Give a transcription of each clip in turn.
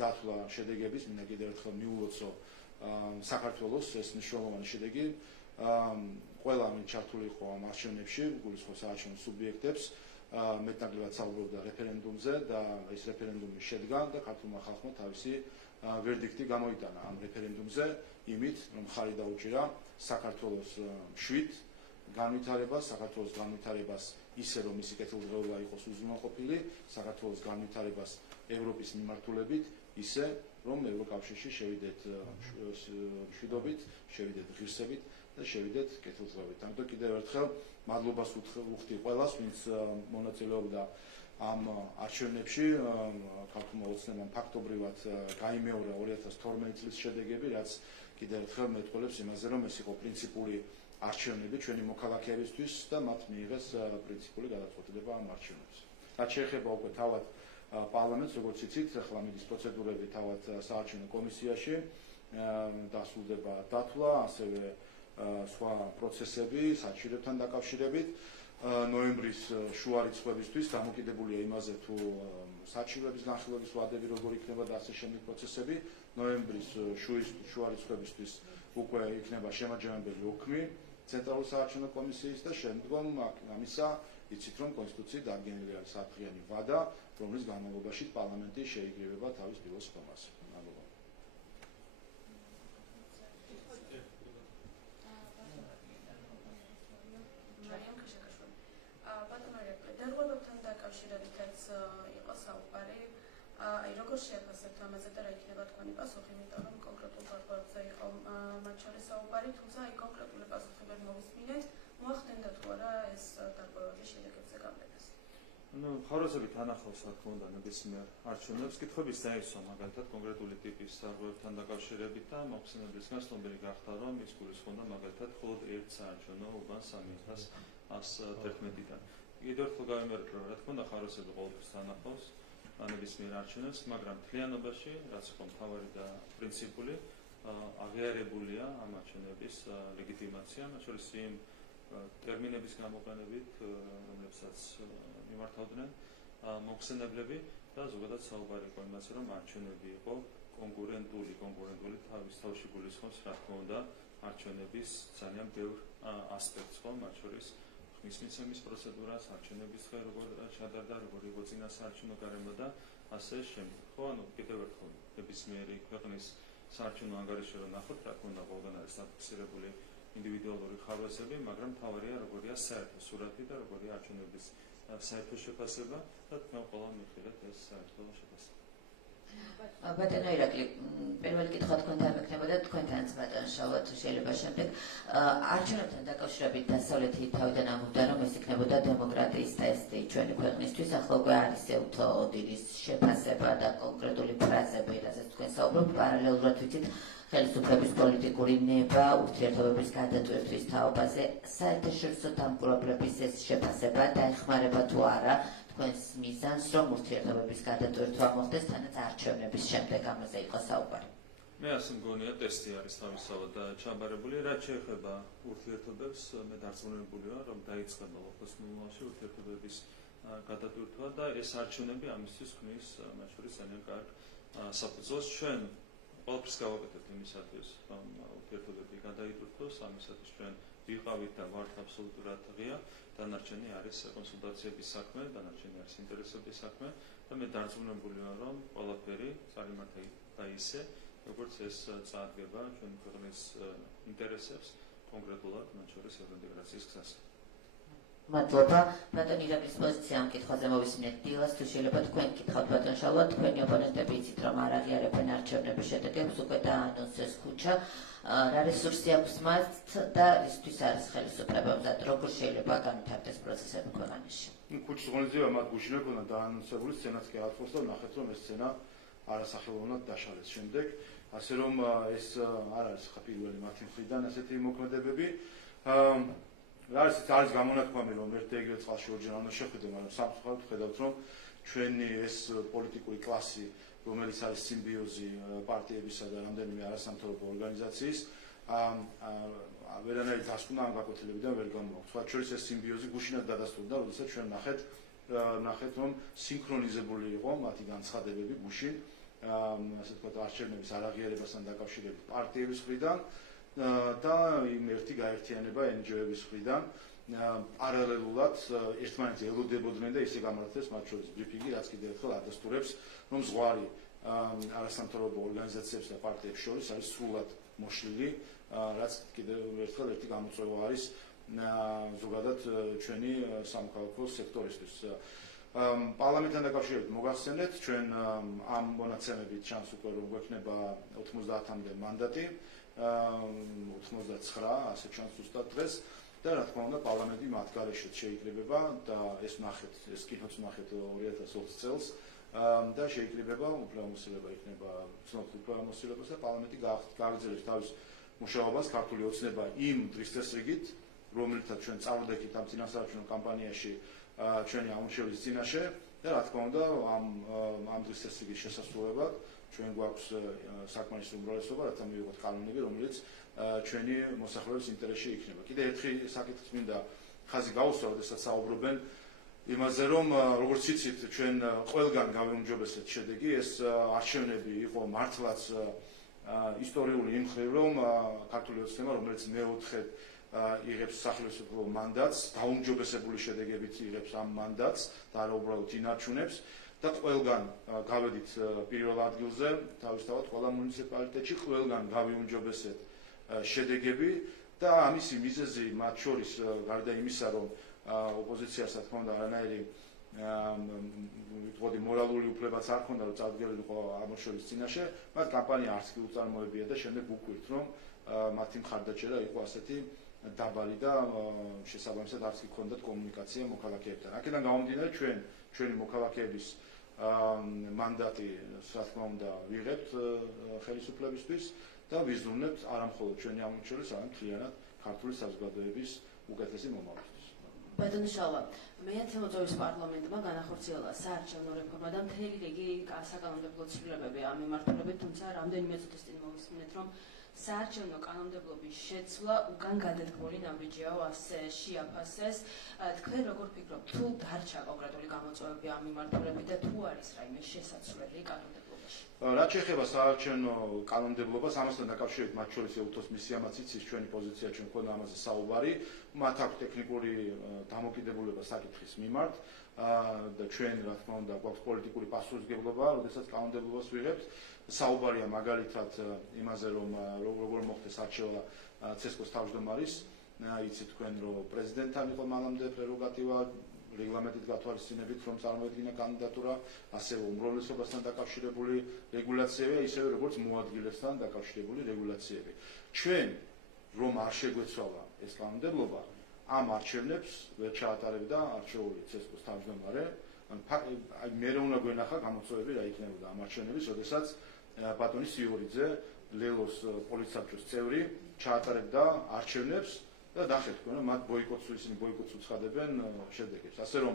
დათვლა შედეგების, მინდა კიდევ ერთხელ მიულოცო საქართველოს ეს მნიშვნელოვანი შედეგი ყველა ვინც ჩართული იყო ამ არჩევნებში, გულისხმობს საარჩევნო სუბიექტებს, მეტნაკლებად საუბრობდა რეფერენდუმზე და ეს რეფერენდუმი შედგა და ქართულმა ხალხმა თავისი ვერდიქტი გამოიტანა ამ რეფერენდუმზე, იმით რომ ხარი დაუჭირა საქართველოს მშვიდ განვითარებას, საქართველოს განვითარებას ისე რომ მისი კეთილდღეობა იყოს უზრუნველყოფილი, საქართველოს განვითარებას ევროპის მიმართულებით ისე რომ ევროკავშირში შევიდეთ მშვიდობით, შევიდეთ ღირსებით და შევიდეთ კეთილდღეობით. ამიტომ კიდევ ერთხელ მადლობას ვუხდი ყველას, ვინც მონაწილეობდა ამ არჩევნებში. ქართულმა ოცნებამ ფაქტობრივად გაიმეორა 2012 წლის შედეგები, რაც კიდევ ერთხელ მეტყველებს იმაზე, რომ ეს იყო პრინციპული არჩევნები ჩვენი მოქალაქეებისთვის და მათ მიიღეს პრინციპული გადაწყვეტილება ამ არჩევნებზე. რაც შეეხება უკვე თავად პარლამენტს, როგორც იცით, ახლა მიდის პროცედურები თავად საარჩევნო კომისიაში, დასრულდება დათვლა, ასევე სხვა პროცესები საჩირებთან დაკავშირებით. ნოემბრის შუა რიცხვებისთვის დამოკიდებულია იმაზე, თუ საჩივრების განხილვის ვადები როგორ იქნება და ასე შემდეგ პროცესები. ნოემბრის შუა რიცხვებისთვის უკვე იქნება შემაჯამებელი ოქმი ცენტრალურ საარჩევნო კომისიის და შემდგომ ამისა იცით რომ კონსტიტუციით დადგენილი არის საფრთხიანი ვადა, რომლის განმავლობაში პარლამენტი შეიგროვება თავის ბილოს ფორმაზე. მადლობა. დარღვევებთან დაკავშირებითაც იყო საუბარი, როგორ შეაფასებთ ამაზე და რა იქნება თქვენი პასუხი, იმიტომ რომ კონკრეტულ დარღვევებზე იყო მათ შორის საუბარი, თუმცა კონკრეტული პასუხი ვერ მოვისმინეთ, მოახდენდა თუ არა ეს დარღვევების შედეგებზე გავლენას? ხაროსებით ანახავს რა თქმა უნდა ნებისმიერ არჩევნებს, კითხვების დაისვა მაგალითად კონკრეტული ტიპის დარღვევებთან დაკავშირებით და მოხსენებისგან ცნობილი გახდა, რომ ის გულისხმობდა მაგალითად მხოლოდ ერთ საარჩევნო უბანს 3111-დან. კიდევ ერთხელ გავიმეორებ, რომ რა თქმა უნდა ხაროსები ყოველთვის ანახავს ნებისმიერ არჩევნებს, მაგრამ მთლიანობაში, რაც იყო მთავარი და პრინციპული, აღიარებულია ამ არჩევნების ლეგიტიმაცია, მათ შორის იმ ტერმინების გამოყენებით, რომლებსაც მიმართავდნენ მოხსენებლები და ზოგადად საუბარი იყო იმაზე, რომ არჩევნები იყო კონკურენტული თავის თავში გულისხმობს, რა თქმა უნდა, არჩევნების ძალიან ბევრ ასპექტს, მათ შორის ხმის მიცემის პროცედურას, არჩევნების დღე როგორ ჩადარდა, როგორ იყო წინა საარჩევნო გარემო და ასე შემდეგ. ხო, ანუ კიდევ ერთხელ ნებისმიერი ქვეყნის საარჩევნო ანგარიში რომ ნახოთ, რა თქმა უნდა, ყველგან არის დაფიქსირებული ინდივიდუალური ხარვეზები, მაგრამ მთავარია როგორია საერთო სურათი და როგორია არჩევნების საერთო შეფასება და თქვენ ყველა მიხილეთ ეს საერთო შეფასება. ბატონო ირაკლი, პირველი კითხვა თქვენთან მექნებოდა, თქვენთანაც ბატონ შალვა, თუ შეიძლება შემდეგ არჩევნებთან დაკავშირებით დასავლეთი თავიდან ამბობდა, რომ ეს იქნებოდა დემოკრატიის ტესტი ჩვენი ქვეყნისთვის, ახლა უკვე არის ევთო დინის შეფასება და კონკრეტული ფრაზები, რასაც თქვენ საუბრობთ, პარალელურად ვიცით ხელისუფლების პოლიტიკური ნება, ურთიერთობების გადატვირთვის თაობაზე, საერთაშორისო დამკვირვებლების ეს შეფასება დაეხმარება თუ არა თქვენს მიზანს, რომ ურთიერთობების გადატვირთვა მოხდეს, თანაც არჩევნების შემდეგ ამაზე იყო საუბარი. მე ასე მგონია, ტესტი არის თავისთავად ჩაბარებული, რაც შეეხება ურთიერთობებს, მე დარწმუნებული ვარ, რომ დაიწყება ოქროს მომავალში ურთიერთობების გადატვირთვა და ეს არჩევნები ამისთვის ქმნის მათ შორის ძალიან კარგ საფუძველს. ჩვენ ყველაფერს გავაკეთებთ იმისათვის, რომ ურთიერთობები გადაიტვირთვოს, ამისათვის ჩვენ ვიყავით და ვართ აბსოლუტურად ღია, დანარჩენი არის კონსულტაციების საქმე, დანარჩენი არის ინტერესების საქმე და მე დარწმუნებული ვარ, რომ ყველაფერი წარიმართა ისე, როგორც ეს წარდგება ჩვენი ქვეყნის ინტერესებს, კონკრეტულად მათ შორის ევროინტეგრაციის გზაზე. მადლობა. ბატონ ირაკლის პოზიცია ამ კითხვაზე მოვისმინეთ დილას, თუ შეიძლება თქვენ კითხავთ ბატონ შალვა, თქვენი ოპონენტები იცით, რომ არ აღიარებენ არჩევნების შედეგებს, უკვე დაანონსეს ქუჩა, რა რესურსი აქვს მათ და რისთვის არის ხელისუფლება მზად, როგორ შეიძლება განვითარდეს პროცესები ქვეყანაში? ქუჩის ღონისძიება მათ გუშინ ჰქონდა დაანონსებული, სცენაც კი აწყვეს და ნახეთ, რომ ეს სცენა არასახელოვნად დაშალეს შემდეგ, ასე რომ ეს არ არის პირველი მათი მხრიდან ასეთი მოქმედებები. არის გამონათქვამი, რომ ერთ და იგივე წყალში ორჯერ უნდა შეხვიდე, მაგრამ სამწუხაროდ ხედავთ, რომ ჩვენი ეს პოლიტიკური კლასი, რომელიც არის სიმბიოზი პარტიებისა და რამდენიმე არასამთავრობო ორგანიზაციის, ვერანაირი დასკვნა ამ გაკვეთილებიდან ვერ გამოაქვს. სხვა შორის ეს სიმბიოზი გუშინად დადასტურდა, როდესაც ჩვენ ნახეთ, რომ სინქრონიზებული იყო მათი განცხადებები გუშინ ასე ვთქვათ, არჩევნების არაღიარებასთან დაკავშირებით პარტიების მხრიდან და იმ ერთი გაერთიანება NGO-ების მხრიდან პარალელურად ერთმანეთს ელოდებოდნენ და ისე გამართეს მათ შორის ბრიფინგი, რაც კიდევ ერთხელ ადასტურებს, რომ ზღვარი არასამთავრობო ორგანიზაციებს და პარტიებს შორის არის სრულად მოშლილი, რაც კიდევ ერთხელ ერთი გამოწვევა არის ზოგადად ჩვენი სამოქალაქო სექტორისთვის. პარლამენტთან დაკავშირებით მოგახსენეთ, ჩვენ ამ მონაცემებით ჩანს უკვე რომ გვექნება 90-მდე მანდატი, 99 ასე ჩანს ზუსტად დღეს და რა თქმა უნდა პარლამენტი მათ გარეშეც შეიკრიბება და ეს კიდეც ნახეთ 2020 წელს და შეიკრიბება უფლებამოსილება იქნება ცნობილ უფლებამოსილებას და პარლამენტი გააგრძელებს თავის მუშაობას ქართული ოცნება იმ დღის წესრიგით, რომელთაც ჩვენ წავდექით ამ წინასაარჩევნო კამპანიაში ჩვენი ამორჩევის წინაშე და რა თქმა უნდა ამ დღის წესრიგის შესასრულებლად ჩვენ გვაქვს საკმარისი უმრავლესობა, რათა მივიღოთ კანონები, რომელიც ჩვენი მოსახლეობის ინტერესში იქნება. კიდევ ერთი საკითხი მინდა ხაზი გაუსვა, როდესაც საუბრობენ იმაზე, რომ როგორც იცით, ჩვენ ყველგან გავეუმჯობესეთ შედეგი, ეს არჩევნები იყო მართლაც ისტორიული იმ მხრივ, რომ ქართული ოცნება, რომელიც მეოთხედ იღებს სახელმწიფო მანდატს, დაუმჯობესებული შედეგებით იღებს ამ მანდატს და არა უბრალოდ ინარჩუნებს და ყველგან გავედით პირველ ადგილზე, თავისთავად ყველა მუნიციპალიტეტში ყველგან გავიუმჯობესეთ შედეგები და ამისი მიზეზი მათ შორის გარდა იმისა, რომ ოპოზიციას რა თქმა უნდა არანაირი ვიტყოდი მორალური უფლებაც არ ჰქონდა, რომ წარდგენილიყო ამორჩევის წინაშე, მათ კამპანია არც კი უწარმოებია და შემდეგ უკვირთ, რომ მათი მხარდაჭერა იყო ასეთი დაბალი და შესაბამისად არც კი ჰქონდათ კომუნიკაცია მოქალაქეებთან. აქედან გამომდინარე ჩვენი მოქალაქეების მანდატი, რა თქმა უნდა, ვიღებთ ხელისუფლებისთვის და ვიზრუნებთ არა მხოლოდ ჩვენი ამორჩევის, არამედ მთლიანად ქართული საზოგადოების უკეთესი მომავლისთვის. ბატონო შალვა, მე-10 მოწვევის პარლამენტმა განახორციელა საარჩევნო რეფორმა და მთელი რიგი საკანონმდებლო ცვლილებები ამ მიმართულებით, თუმცა რამდენიმე წუთის წინ მოვისმინეთ, რომ საარჩევნო კანონმდებლობის შეცვლა უკან გადადგმული ნაბიჯიაო, ასე შეაფასეს. თქვენ როგორ ფიქრობთ, თუ დარჩა კონკრეტული გამოწვევები ამ მიმართულებით და თუ არის რაიმე შესაცვლელი კანონმდებლობაში? რაც შეეხება საარჩევნო კანონმდებლობას, ამასთან დაკავშირებით მათ შორის ეუთოს მისიამაც იცის ჩვენი პოზიცია, ჩვენ გვქონდა ამაზე საუბარი, მათ აქვს ტექნიკური დამოკიდებულება საკითხის მიმართ და ჩვენ რა თქმა უნდა გვაქვს პოლიტიკური პასუხისმგებლობა, როდესაც კანონმდებლობას ვიღებთ. საუბარია მაგალითად იმაზე, რომ როგორ მოხდეს არჩევა ცესკოს თავმჯდომარის, იცით თქვენ, რომ პრეზიდენტთან იყო მანამდე პრეროგატივა, რეგლამენტით გათვალისწინებით, რომ წარმოედგინა კანდიდატურა, ასევე უმრავლესობასთან დაკავშირებული რეგულაციები, ისევე როგორც მოადგილესთან დაკავშირებული რეგულაციები. ჩვენ რომ არ შეგვეცვალა ეს კანონმდებლობა, ამ არჩევნებს ვერ ჩაატარებდა არჩეული ცესკოს თავმჯდომარე. მე რა უნდა გვენახა გამოწვევები რა იქნებოდა ამ არჩევნების, როდესაც ბატონი სიორიძე, ლელოს პოლიცსაბჭოს წევრი, ჩაატარებდა არჩევნებს და ნახეთ თქვენ, რომ მათ ისინი ბოიკოტს უცხადებენ შედეგებს. ასე რომ,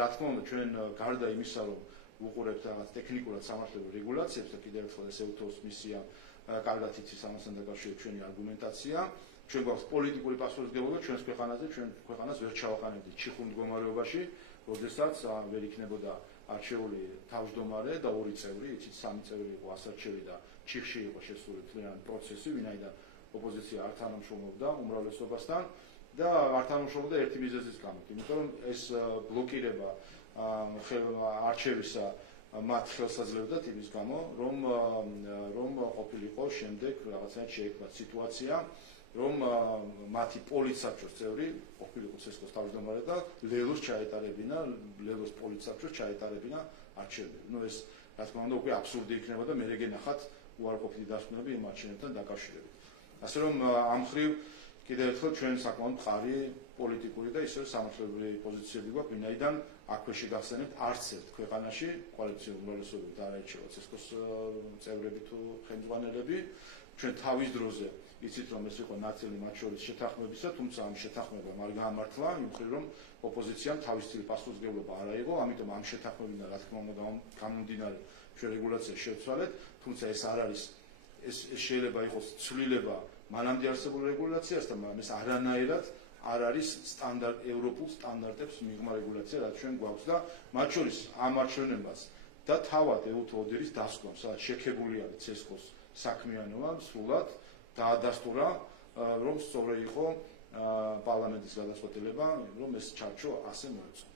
რა თქმა უნდა, ჩვენ გარდა იმისა, რომ ვუყურებთ რაღაც ტექნიკურად სამართლებრივ რეგულაციებს და კიდევ ერთხელ ეს ეუთოს მისია კარგად იცის ამასთან დაკავშირებით ჩვენი არგუმენტაცია. ჩვენ გვაქვს პოლიტიკური პასუხისმგებლობა ჩვენს ქვეყანაზე, ჩვენ ქვეყანას ვერ ჩავაყენებდით ჩიხურ მდგომარეობაში, როდესაც ვერ იქნებოდა არჩეული თავმჯდომარე და ორი წევრი, იცით, სამი წევრი იყო ასარჩევი და ჩიხში იყო შესული მთლიანი პროცესი, ვინაიდან ოპოზიცია არ თანამშრომლობდა უმრავლესობასთან და არ თანამშრომლობდა ერთი მიზეზის გამო, იმიტომ რომ ეს ბლოკირება არჩევისა მათ ხელსაძლებდათ იმის გამო, რომ ყოფილიყო შემდეგ რაღაცნაირად შეექმნათ სიტუაცია, რომ მათი პოლიცსაბჭოს წევრი ყოფილიყო ცესკოს თავმჯდომარე და ლელოს ჩაეტარებინა, ლელოს პოლიცსაბჭოს ჩაეტარებინა არჩევნები. ეს რა თქმა უნდა უკვე აბსურდი იქნება და მე გენახათ უარყოფითი დასკვნები იმ არჩევნებთან დაკავშირებით. ასე რომ ამ მხრივ კიდევ ერთხელ ჩვენ საკმაოდ მყარი პოლიტიკური და ისევე სამართლებრივი პოზიციები გვაქვს, ვინაიდან აქვე შეგახსენებთ არც ერთ ქვეყანაში კოალიციური უმრავლესობით არ აირჩევა ცესკოს წევრები თუ ხელმძღვანელები. ჩვენ თავის დროზე იცით, რომ ეს იყო ნაწილი მათ შორის შეთანხმებისა, თუმცა ამ შეთანხმებამ არ გაამართლა, იმ მხრივ რომ ოპოზიციამ თავისუფლი პასუხისმგებლობა არ აიღო, ამიტომ ამ შეთანხმებიდან რა თქმა უნდა გამომდინარე ჩვენ რეგულაციას შევცვალეთ, თუმცა ეს არ არის, ეს შეიძლება იყოს ცვლილება მანამდე არსებულ რეგულაციასთან, მაგრამ ეს არანაირად არ არის ევროპულ სტანდარტებს მიღმა რეგულაცია, რაც ჩვენ გვაქვს და მათ შორის ამ არჩევნებას და თავად ეუთო ოდერის დასკვამ, სადაც შექებული არის ცესკოს საქმიანობა სრულად დაადასტურა, რომ სწორი იყო პარლამენტის გადაწყვეტილება, რომ ეს ჩარჩო ასე მოეწყო.